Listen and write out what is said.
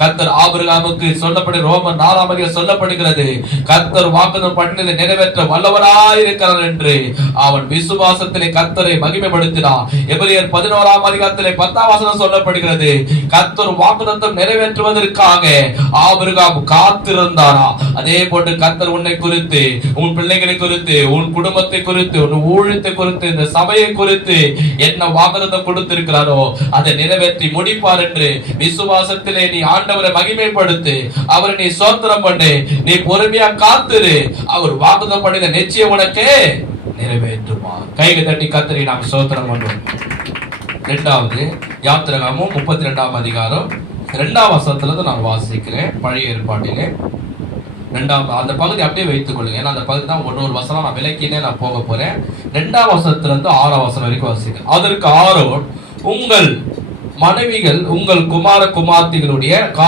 கர்த்தர் ஆபிரகாமுக்கு சொல்லப்படும் ரோமர் 4 சொல்லப்படுகிறது, கர்த்தர் வாக்குத்தத்தம் பண்ணினதை நிறைவேற்ற வல்லவராயிருக்கிறார் என்று. அவன் விசுவாசத்திலே கர்த்தரை மகிமைப்படுத்தினான். எபிரேயர் 11 10 சொல்லப்படுகிறது, கர்த்தர் வாக்குத்தத்தம் நிறைவேற்றுவதற்காக ஆபிரகாம் காத்திருந்தாரா. அதே போன்று கர்த்தர் உன்னை குறித்து, உன் பிள்ளைகளை குறித்து, உன் குடும்பத்தை குறித்து, உன் ஊழியத்தை குறித்து, இந்த சபையை குறித்து என்ன வாக்குத்தத்தம் கொடுத்திருக்கிறாரோ அதை நிறைவேற்றி முடிப்பார் என்று விசுவாசத்திலே நீ ஆண்டவரை மகிமைப்படுத்து, அவரை நீ ஸ்தோத்திரம் பண்ணு, நீ பொறுமையா காத்துரு. அவர் வாக்குத்தத்தம் பண்ணின நிச்சயம் உனக்கு நிறைவேற்றுவார். கைகளை தட்டி கர்த்தரை நாம் ஸ்தோத்திரம் பண்ணுவோம். இரண்டாவது யாத்திராகமம் 32 2 நான் வாசிக்கிறேன். பழைய ஏற்பாட்டிலே 2 அந்த பகுதி அப்படியே வைத்துக் கொள்ளுங்க. ஏன்னா அந்த பகுதி தான் ஒரு வசனம் நான் விலக்கினே நான் போக போறேன். 2 6 வரைக்கும் வாசிக்கிறேன். அதற்கு ஆரோன், உங்கள் மனைவிகள் உங்கள் குமார குமார்த்திகளுடைய